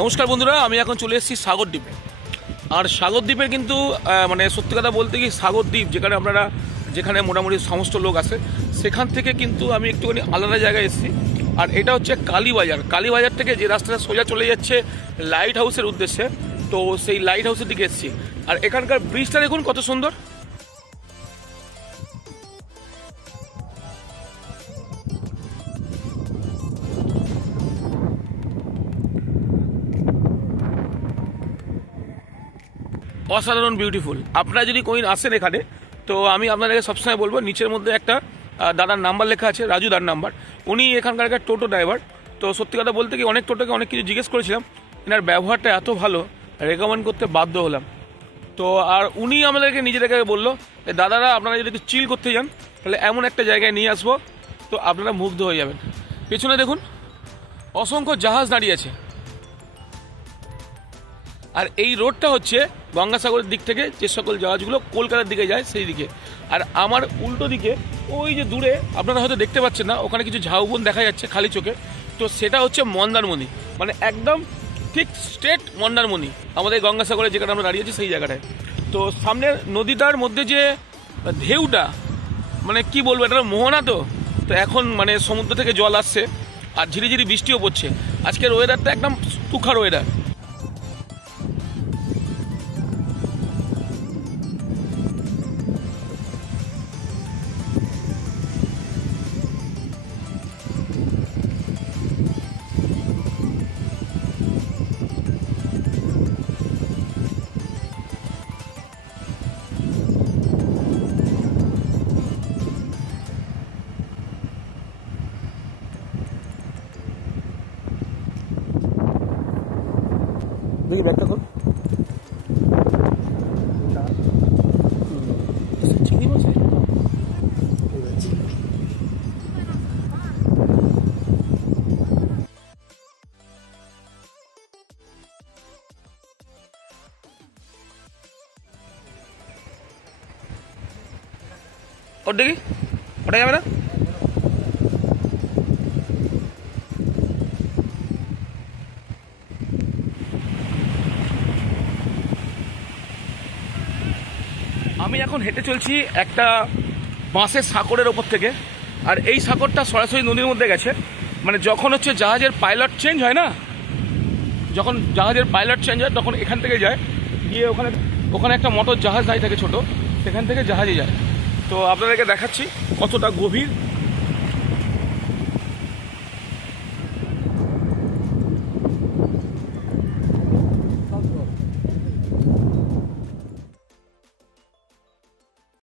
নমস্কার বন্ধুরা, আমি এখন চলে এসেছি সাগরদ্বীপে। আর সাগরদ্বীপের কিন্তু মানে সত্যি কথা বলতে কি, সাগরদ্বীপ যেখানে মোটামুটি সমস্ত লোক আছে, সেখান থেকে কিন্তু আমি একটুখানি আলাদা জায়গায় এসেছি। আর এটা হচ্ছে কালীবাজার থেকে যে রাস্তাটা সোজা চলে যাচ্ছে লাইট হাউসের উদ্দেশ্যে, তো সেই লাইট হাউসের দিকে এসেছি। আর এখানকার ব্রিজটা দেখুন কত সুন্দর। অসাধারণ বিউটিফুল। আপনারা যদি কোনোদিন আসেন এখানে, তো আমি আপনাদেরকে সবসময় বলবো, নিচের মধ্যে একটা দাদার নাম্বার লেখা আছে, রাজু দার নাম্বার। উনি এখানকার একটা টোটো ড্রাইভার। তো সত্যি কথা বলতে কি, অনেক টোটোকে অনেক কিছু জিজ্ঞেস করেছিলাম, এনার ব্যবহারটা এত ভালো, রেকমেন্ড করতে বাধ্য হলাম। তো আর উনি আমাদেরকে নিজেদেরকে বললো, দাদারা আপনারা যদি একটু চিল করতে যান, তাহলে এমন একটা জায়গায় নিয়ে আসবো, তো আপনারা মুগ্ধ হয়ে যাবেন। পেছনে দেখুন অসংখ্য জাহাজ দাঁড়িয়ে আছে। আর এই রোডটা হচ্ছে গঙ্গাসাগরের দিক থেকে যে সকল জাহাজগুলো কলকাতার দিকে যায় সেই দিকে। আর আমার উল্টো দিকে ওই যে দূরে আপনারা হয়তো দেখতে পাচ্ছেন না, ওখানে কিছু ঝাউবন দেখা যাচ্ছে খালি চোখে, তো সেটা হচ্ছে মন্দারমণি। মানে একদম ঠিক স্ট্রেট মন্দারমণি, আমাদের গঙ্গাসাগরে যেখানে আমরা দাঁড়িয়েছি সেই জায়গাটায়। তো সামনের নদীটার মধ্যে যে ঢেউটা, মানে কি বলবো, এটা মোহনা। তো এখন মানে সমুদ্র থেকে জল আসছে আর ঝিরিঝিরি বৃষ্টিও পড়ছে। আজকের ওয়েদারটা একদম তুষার ওয়েদার। দেখি ব্যাগটা কর। ঠিকই বলছে। ওর দেখি, ওটা যাবে না। আমি এখন হেঁটে চলছি একটা বাঁশের সাঁকোরের ওপর থেকে। আর এই সাঁকোরটা সরাসরি নদীর মধ্যে গেছে। মানে যখন হচ্ছে জাহাজের পাইলট চেঞ্জ হয় না, যখন জাহাজের পাইলট চেঞ্জ হয় তখন এখান থেকে যায়, গিয়ে ওখানে একটা মোটর জাহাজ দাঁড়িয়ে থাকে ছোট, সেখান থেকে জাহাজে যায়। তো আপনাদেরকে দেখাচ্ছি কতটা গভীর